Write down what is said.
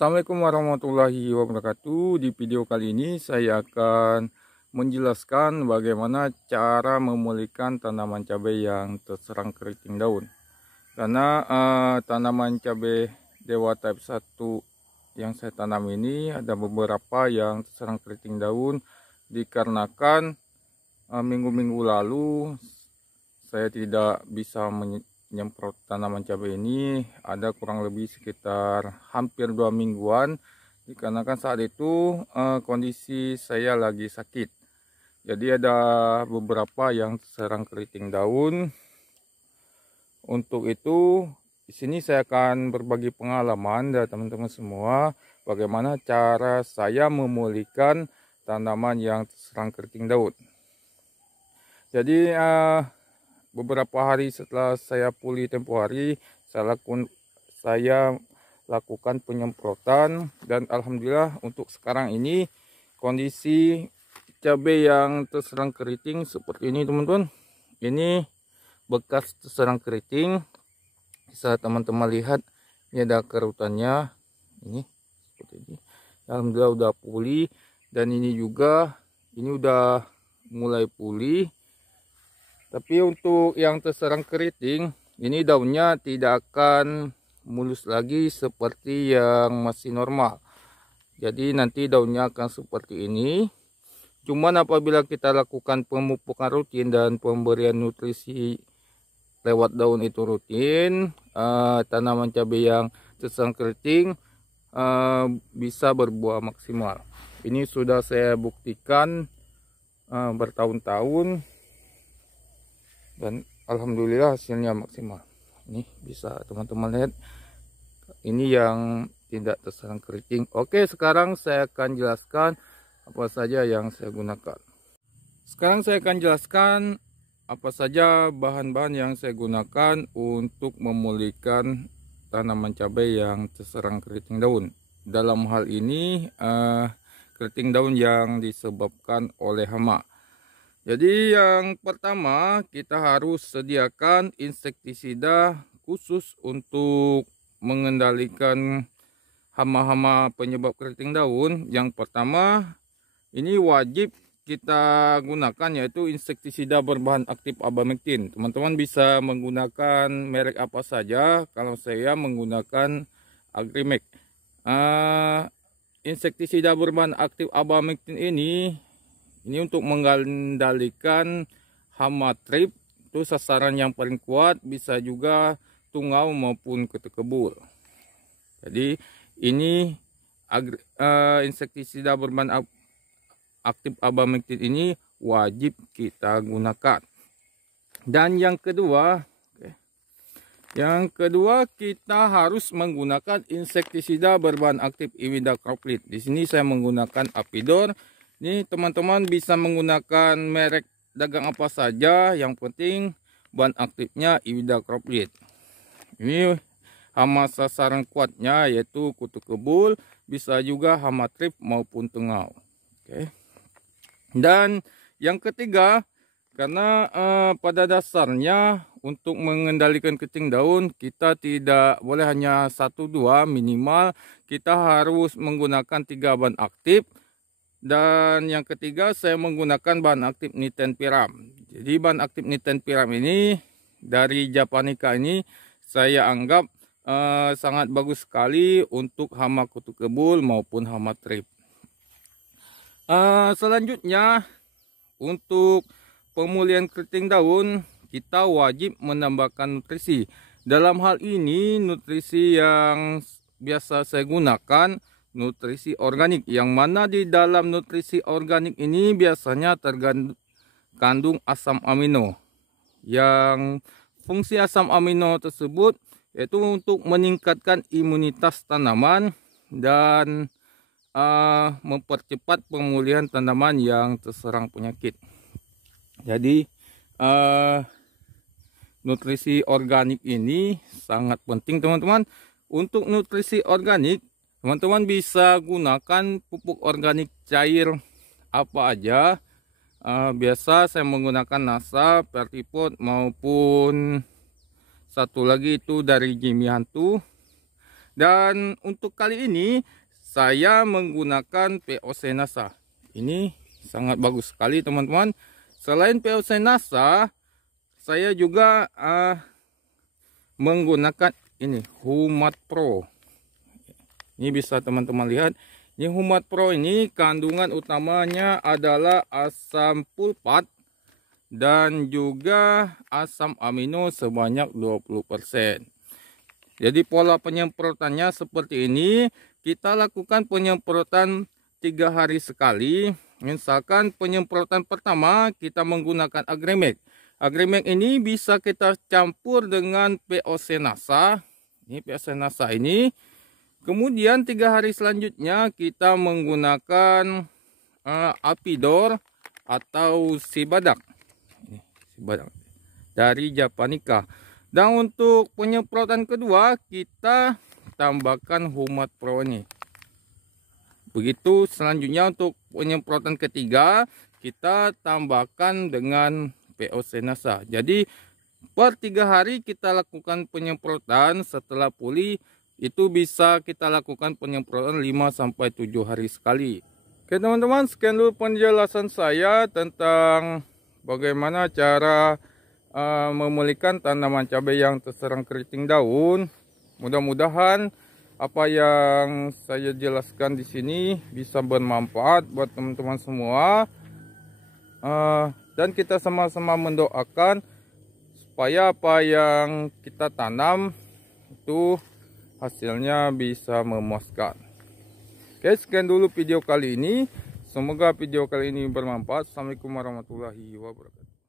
Assalamualaikum warahmatullahi wabarakatuh. Di video kali ini saya akan menjelaskan bagaimana cara memulihkan tanaman cabai yang terserang keriting daun. Karena tanaman cabai Dewa Type 1 yang saya tanam ini ada beberapa yang terserang keriting daun dikarenakan minggu-minggu lalu saya tidak bisa menyemprot tanaman cabai ini, ada kurang lebih sekitar hampir 2 mingguan, dikarenakan saat itu kondisi saya lagi sakit. Jadi ada beberapa yang terserang keriting daun. Untuk itu di sini saya akan berbagi pengalaman dari teman-teman semua bagaimana cara saya memulihkan tanaman yang terserang keriting daun. Jadi beberapa hari setelah saya pulih tempo hari, saya lakukan penyemprotan, dan alhamdulillah untuk sekarang ini kondisi cabai yang terserang keriting seperti ini teman-teman. Ini bekas terserang keriting, bisa teman-teman lihat, ini ada kerutannya, ini seperti ini. Alhamdulillah udah pulih, dan ini juga ini udah mulai pulih. Tapi untuk yang terserang keriting, ini daunnya tidak akan mulus lagi seperti yang masih normal. Jadi nanti daunnya akan seperti ini. Cuman apabila kita lakukan pemupukan rutin dan pemberian nutrisi lewat daun itu rutin, tanaman cabai yang terserang keriting bisa berbuah maksimal. Ini sudah saya buktikan bertahun-tahun, dan alhamdulillah hasilnya maksimal. Ini bisa teman-teman lihat, ini yang tidak terserang keriting. Oke, sekarang saya akan jelaskan apa saja yang saya gunakan. Sekarang saya akan jelaskan apa saja bahan-bahan yang saya gunakan untuk memulihkan tanaman cabai yang terserang keriting daun. Dalam hal ini keriting daun yang disebabkan oleh hama. Jadi yang pertama, kita harus sediakan insektisida khusus untuk mengendalikan hama-hama penyebab keriting daun. Yang pertama, ini wajib kita gunakan, yaitu insektisida berbahan aktif abamectin. Teman-teman bisa menggunakan merek apa saja. Kalau saya menggunakan Agrimek. Insektisida berbahan aktif abamectin ini untuk mengendalikan hama trip, itu sasaran yang paling kuat, bisa juga tungau maupun kutu kebul. Jadi ini insektisida berbahan aktif abamectin ini wajib kita gunakan. Dan yang kedua kita harus menggunakan insektisida berbahan aktif imidacloprid. Di sini saya menggunakan Apidor. Ini teman-teman bisa menggunakan merek dagang apa saja, yang penting bahan aktifnya imidacloprid. Ini hama sasaran kuatnya yaitu kutu kebul, bisa juga hama trip maupun tungau. Oke. Dan yang ketiga, karena pada dasarnya untuk mengendalikan keriting daun kita tidak boleh hanya 1-2, minimal kita harus menggunakan 3 bahan aktif. Dan yang ketiga, saya menggunakan bahan aktif nitenpiram. Jadi bahan aktif nitenpiram ini dari Japanica ini saya anggap sangat bagus sekali untuk hama kutu kebul maupun hama trip. Selanjutnya, untuk pemulihan keriting daun kita wajib menambahkan nutrisi. Dalam hal ini nutrisi yang biasa saya gunakan nutrisi organik, yang mana di dalam nutrisi organik ini biasanya terkandung asam amino. Yang fungsi asam amino tersebut yaitu untuk meningkatkan imunitas tanaman dan mempercepat pemulihan tanaman yang terserang penyakit. Jadi nutrisi organik ini sangat penting teman-teman. Untuk nutrisi organik, teman-teman bisa gunakan pupuk organik cair apa aja. Biasa saya menggunakan NASA, Vertipod, maupun satu lagi itu dari Jimmy Hantu. Dan untuk kali ini saya menggunakan POC NASA. Ini sangat bagus sekali teman-teman. Selain POC NASA, saya juga menggunakan ini Humat Pro. Ini bisa teman-teman lihat. Ini Humat Pro ini kandungan utamanya adalah asam pulpat dan juga asam amino sebanyak 20%. Jadi pola penyemprotannya seperti ini. Kita lakukan penyemprotan 3 hari sekali. Misalkan penyemprotan pertama kita menggunakan Agremek. Agremek ini bisa kita campur dengan POC NASA. Ini POC NASA ini. Kemudian 3 hari selanjutnya kita menggunakan Apidor atau Sibadak. Ini Sibadak dari Japanica. Dan untuk penyemprotan kedua kita tambahkan Humat Pro ini. Begitu selanjutnya untuk penyemprotan ketiga kita tambahkan dengan POC NASA. Jadi per 3 hari kita lakukan penyemprotan, setelah pulih itu bisa kita lakukan penyemprotan 5-7 hari sekali. Oke teman-teman, sekian dulu penjelasan saya tentang bagaimana cara memulihkan tanaman cabai yang terserang keriting daun. Mudah-mudahan apa yang saya jelaskan di sini bisa bermanfaat buat teman-teman semua. Dan kita sama-sama mendoakan supaya apa yang kita tanam itu hasilnya bisa memuaskan. Oke, sekian dulu video kali ini. Semoga video kali ini bermanfaat. Assalamualaikum warahmatullahi wabarakatuh.